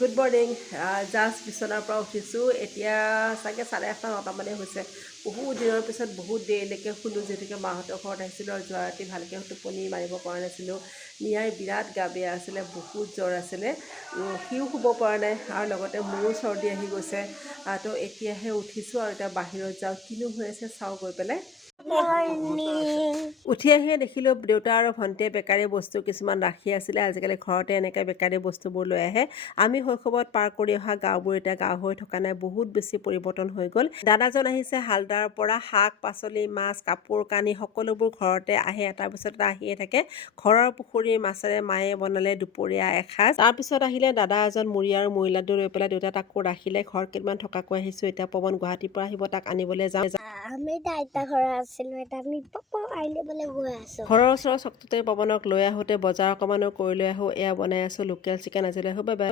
Good morning. Just বিচনাৰ পৰা উঠিছোঁ। এতিয়া চাগে 8:30-9টামানেই হৈছে। বহুত দিনৰ পিছত বহুত দেৰিলৈকে শুলোঁ, যিহেতুকে মাহঁতৰ ঘৰত আহিছিলোঁ আৰু যোৱা ৰাতি ভালকৈ টোপনি মাৰিব পৰা নাছিলোঁ। নিয়াৰ বিৰাট গা বেয়া আছিলে, বহুত জ্বৰ আছিলে, সিও শুব পৰা নাই আৰু লগতে মোৰো চৰ্দি আহি গৈছে। তো এতিয়াহে উঠিছোঁ আৰু এতিয়া বাহিৰত যাওঁ, কিনো হৈ আছে চাওঁ গৈ পেলাই। উঠি আহিয়ে দেখিলোঁ দেউতা আৰু ভণ্টিয়ে বেকাৰী বস্তু কিছুমান ৰাখি আছিলে। আজিকালি ঘৰতে এনেকৈ বেকাৰী বস্তুবোৰ লৈ আহে। আমি শৈশৱত পাৰ কৰি অহা গাঁওবোৰ এতিয়া গাঁও হৈ থকা নাই, বহুত বেছি পৰিৱৰ্তন হৈ গ'ল। দাদাজন আহিছে হালদাৰ পৰা, শাক পাচলি মাছ কাপোৰ কানি সকলোবোৰ ঘৰতে আহে, এটাৰ পিছত এটা আহিয়ে থাকে। ঘৰৰ পুখুৰীৰ মাছেৰে মায়ে বনালে দুপৰীয়া এসাঁজ। তাৰপিছত আহিলে দাদা এজন মুড়ি আৰু মুড়ি লাডু লৈ পেলাই, দেউতা তাকো ৰাখিলে। ঘৰত কেইদিনমান থকাকৈ আহিছোঁ। এতিয়া পৱন গুৱাহাটীৰ পৰা আহিব, তাক আনিবলৈ যাওঁ। আমি আইতা ঘৰত আছিলোঁ, এতিয়া আমি পাপা আনিবলৈ গৈ আছোঁ। ঘৰৰ ওচৰৰ চকটোতে পৱনক লৈ আহোঁতে বজাৰ অকণমানো কৰি লৈ আহোঁ। এয়া বনাই আছোঁ লোকেল চিকেন, আজিলৈ আহোঁ। Bye bye.